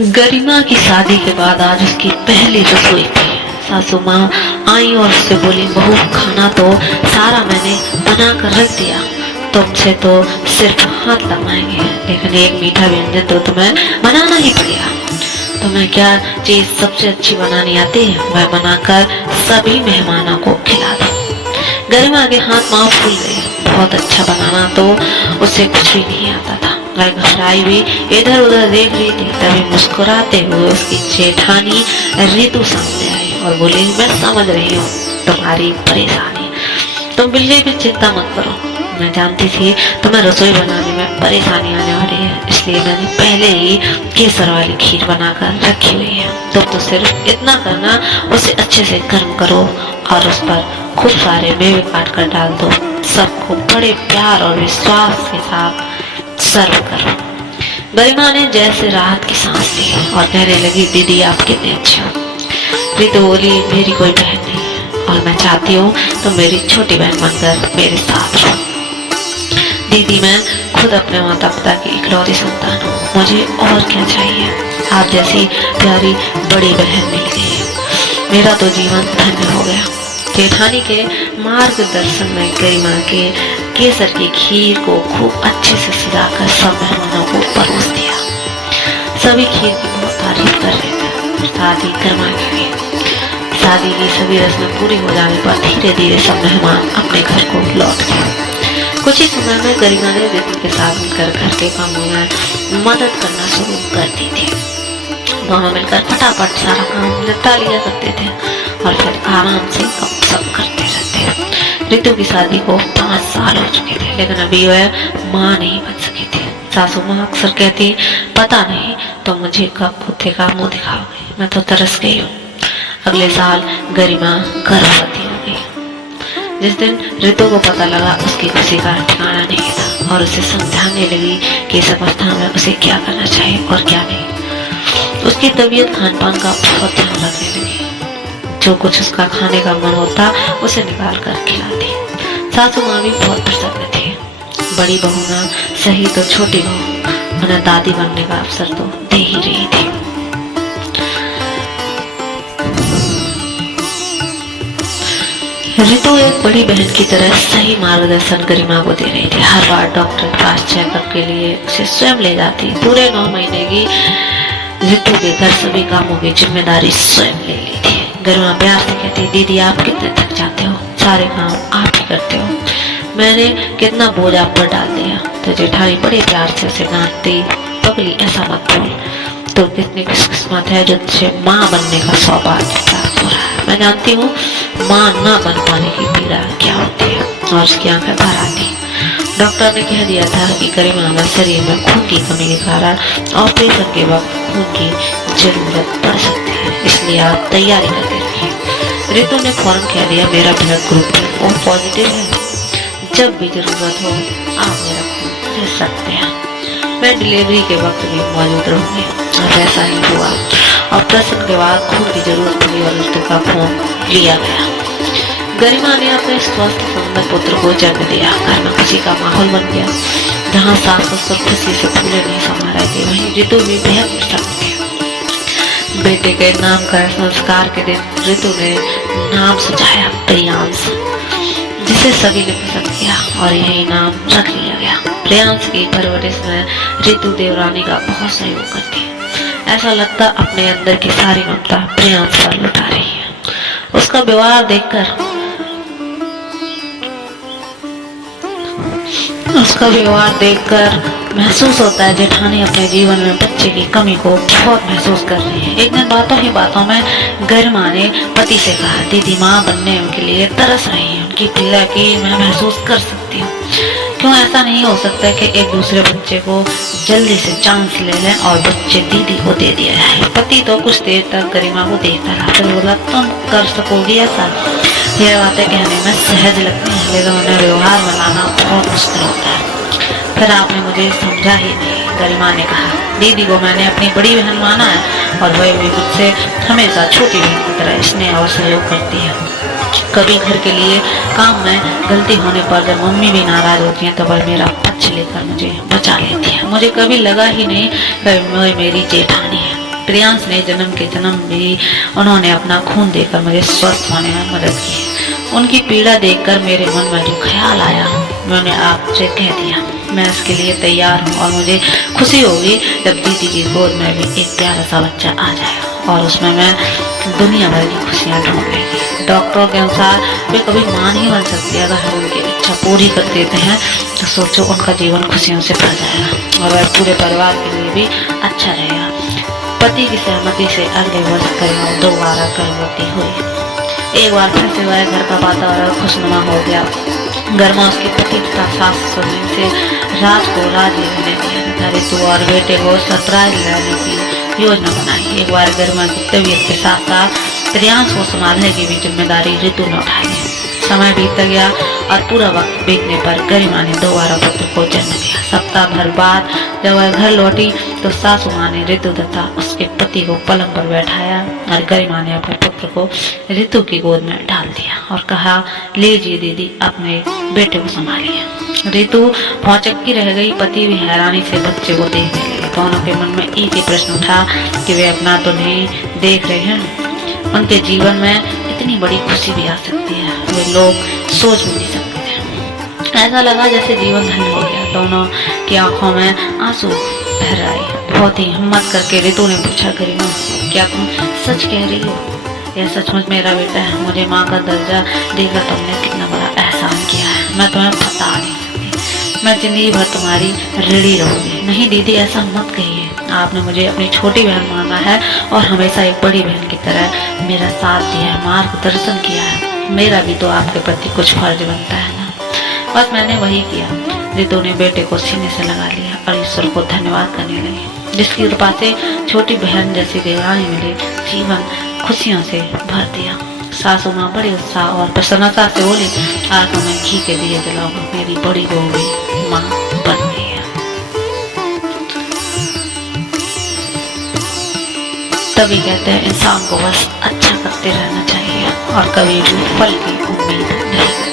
गरिमा की शादी के बाद आज उसकी पहली रसोई थी। सासू माँ आई और उससे बोली, बहू खाना तो सारा मैंने बना कर रख दिया, तुमसे तो सिर्फ हाथ लगवाएंगे, लेकिन एक मीठा व्यंजन तो तुम्हें बनाना ही पड़ेगा। तुम्हें क्या चीज सबसे अच्छी बनानी आती है, वह बनाकर सभी मेहमानों को खिला दो। गरिमा के हाथ पांव फूल गए। बहुत अच्छा बनाना तो उसे कुछ भी नहीं आता था। वह घबराई हुई इधर उधर देख रही थी, तभी मुस्कुराते हुए उसकी जेठानी रितु सामने आई और बोली, मैं समझ रही हूँ तुम्हारी परेशानी, तुम बिल्कुल भी चिंता मत करो। मैं जानती थी तुम्हें रसोई बनाने में परेशानी आने वाली है, इसलिए मैंने पहले ही केसर वाली खीर बनाकर रखी हुई है। तुम तो सिर्फ इतना करना, उसे अच्छे से गर्म करो और उस पर खूब सारे मेवे काट कर डाल दो। सबको बड़े प्यार और विश्वास के साथ सर्व करो। गरिमा ने जैसे राहत की सांस ली और कहने लगी, दीदी आप कितने अच्छे हो। रितु बोली, मेरी कोई बहन नहीं है और मैं चाहती हूँ तुम मेरी छोटी बहन बनकर मेरे साथ रहो। दीदी मैं खुद अपने माता पिता की इकलौती संतान हूँ, मुझे और क्या चाहिए। आप जैसी प्यारी बड़ी बहन मिल गई है, मेरा तो जीवन धन्य हो गया। जेठानी के मार्गदर्शन में गरिमा के केसर की खीर को खूब अच्छे से सजाकर सब मेहमानों को परोस दिया। सभी खीर की बहुत तारीफ कर रहे थे, साथ ही गर्मा की भी। शादी की सभी रस्में पूरी हो जाने पर धीरे धीरे सब मेहमान अपने घर को लौट गए। कुछ ही समय में गरिमा ने रितु के साथ मिलकर घर के कामों में मदद करना शुरू कर दी थी। दोनों मिलकर फटाफट सारा काम निपटा लिया करते थे और फिर आराम से गपशप करते रहते। रितु की शादी को 5 साल हो चुके थे, लेकिन अभी वह माँ नहीं बन सकी थी। सासू माँ अक्सर कहती, पता नहीं तो मुझे कब पुत्र का मुंह दिखाओगे, मैं तो तरस गई हूँ। अगले साल गरिमा गर्भवती हो गई। जिस दिन रितु को पता लगा, उसकी खुशी का ठिकाना नहीं था और उसे समझाने लगी कि इस अवस्था में उसे क्या करना चाहिए और क्या नहीं। उसकी तबीयत खान पान का बहुत ध्यान रखने लगी। जो कुछ उसका खाने का मन होता उसे निकाल कर खिलाती। सासू माँ भी बहुत प्रसन्न थी। बड़ी बहू ना सही तो छोटी बहू उन्हें दादी बनने का अवसर तो दे ही रही थी। रितु एक बड़ी बहन की तरह सही मार्गदर्शन गरिमा को दे रही थी। हर बार डॉक्टर के पास चेकअप के लिए उसे स्वयं ले जाती। पूरे 9 महीने की रितु के घर सभी कामों की जिम्मेदारी स्वयं ले ली थी। गरिमा प्यार से कहती, दीदी आप कितने थक जाते हो, सारे काम आप ही करते हो, मैंने कितना बोझ आप पर डाल दिया। तो जेठानी बड़े प्यार से उसे डांटती, पगली ऐसा मत बोल, तो कितनी किस्मत है जो तुझे माँ बनने का सौभाग्य प्राप्त हो रहा है। मैं जानती हूँ माँ न बन पाने की पीड़ा क्या होती है और उसकी आंखें भर आती। डॉक्टर ने कह दिया था कि गरिमा में शरीर में खून की कमी के कारण ऑपरेशन के वक्त खून की जरूरत पड़ सकती है, इसलिए आप तैयारी करते रहिए। रितु ने फौरन कह दिया, मेरा ब्लड ग्रुप ओ पॉजिटिव है, जब भी जरूरत हो आप मेरा खून ले सकते हैं, मैं डिलीवरी के वक्त भी मौजूद रहूंगी। और ऐसा ही हुआ। ऑपरेशन के बाद खून की जरूरत पड़ी और रितु का खून लिया गया। गरिमा ने अपने स्वस्थ सुंदर पुत्र को जन्म दिया। घर में खुशी का माहौल बन गया। जहाँ सास ससुर खुशी से फूले नहीं समा रहे थे, वहीं रितु भी बेहद प्रसन्न थी। बेटे के नाम का संस्कार के दिन रितु ने नाम सुझाया प्रियांश, जिसे सभी ने पसंद किया और यही नाम रख लिया गया। प्रियांश की परवरिश में रितु देवरानी का बहुत सहयोग करती है। ऐसा लगता अपने अंदर की सारी ममता प्रियांश पर लुटा रही है। उसका व्यवहार देखकर महसूस होता है जेठानी अपने जीवन में बच्चे की कमी को बहुत महसूस कर रही है। एक दिन बातों ही बातों में गरिमा ने पति से कहा, दीदी माँ बनने के लिए तरस रही है, उनकी पीड़ा की मैं महसूस कर सकती हूँ। क्यों ऐसा नहीं हो सकता कि एक दूसरे बच्चे को जल्दी से चांस ले लें और बच्चे दीदी को दे दिया जाए। पति तो कुछ देर तक गरिमा को देखता रहा, फिर बोला, तुम कर सकोगी ऐसा? ये बातें कहने में सहज लगती हैं, लेकिन उन्हें व्यवहार में लाना बहुत मुश्किल होता है। फिर आपने मुझे समझा ही नहीं, गरिमा ने कहा। दीदी को मैंने अपनी बड़ी बहन माना है और वह भी मुझसे हमेशा छोटी बहन की तरह स्नेह और सहयोग करती है। कभी घर के लिए काम में गलती होने पर जब मम्मी भी नाराज होती है तो वह मेरा पक्ष लेकर मुझे बचा लेती है। मुझे कभी लगा ही नहीं कि वह मेरी जेठानी है। प्रियांश ने जन्म के जन्म भी उन्होंने अपना खून देकर मुझे स्वस्थ होने में मदद की। उनकी पीड़ा देखकर मेरे मन में जो ख्याल आया मैंने आपसे कह दिया। मैं इसके लिए तैयार हूँ और मुझे खुशी होगी जब दीदी की गोद में भी एक प्यारा सा बच्चा आ जाएगा और उसमें मैं दुनिया भर की खुशियाँ ढूंढ लेंगी। डॉक्टरों के अनुसार वे कभी मां नहीं बन सकती। अगर हम उनकी इच्छा पूरी कर देते हैं तो सोचो उनका जीवन खुशियों से भर जाएगा और वह पूरे परिवार के लिए भी अच्छा रहेगा। पति की सहमति से अगले वर्ष करीब 2 बार गर्भवती हुई। एक बार फिर से वह घर का वातावरण खुशनुमा हो गया। घर में उसके पति तथा सास ससुर से राज को राजी रहने दिया तथा ऋतु और बेटे को सरप्राइज लाने की योजना बनाई। एक बार घर में तबीयत के साथ साथ प्रियांश को संभालने की भी जिम्मेदारी ऋतु ने उठाई। समय बीत गया और पूरा वक्त बीतने पर गरिमा ने दोबारा पुत्र को जन्म दिया। सप्ताह भर बाद जब वह घर लौटी तो सासू माँ ने ऋतु तथा उसके पति को पलंग पर बैठाया और गरिमा ने अपने पुत्र को ऋतु की गोद में डाल दिया और कहा, लीजिए दीदी अपने बेटे को संभालिए। ऋतु भौचक्की रह गई। पति भी हैरानी से बच्चे को देखने लगे। दोनों के मन में एक ही प्रश्न उठा कि वे अपना तो नहीं देख रहे हैं। उनके जीवन में इतनी बड़ी खुशी भी आ सकती है, वे लोग सोच भी नहीं सकते थे। ऐसा लगा जैसे जीवन धन्य हो गया। दोनों की आंखों में आंसू भर आए। बहुत ही हिम्मत करके ऋतु ने पूछा, गरिमा क्या तुम सच कह रही हो? यह सचमुच मेरा बेटा है। मुझे माँ का दर्जा देकर तुमने कितना बड़ा एहसान किया है, मैं तुम्हें बता नहीं सकती। मैं जिंदगी भर तुम्हारी ऋणी रहूंगी। नहीं दीदी ऐसा मत कहिए। आपने मुझे अपनी छोटी बहन माना है और हमेशा एक बड़ी बहन की तरह मेरा साथ दिया है, मार्गदर्शन किया है। मेरा भी तो आपके प्रति कुछ फर्ज बनता है ना। बस मैंने वही किया। ऋतु ने बेटे को सीने से लगा लिया और ईश्वर को धन्यवाद करने लगी, जिसकी कृपा से छोटी बहन जैसी देवरानी मिली। जीवन खुशियों से भर दिया। सासू माँ बड़े उत्साह और प्रसन्नता से बोली, आज तो मैं घी के दिए जलाऊंगा, मेरी बड़ी बहू भी माँ बन गई है। तभी कहते हैं इंसान को बस अच्छा करते रहना चाहिए और कभी भी फल की उम्मीद नहीं।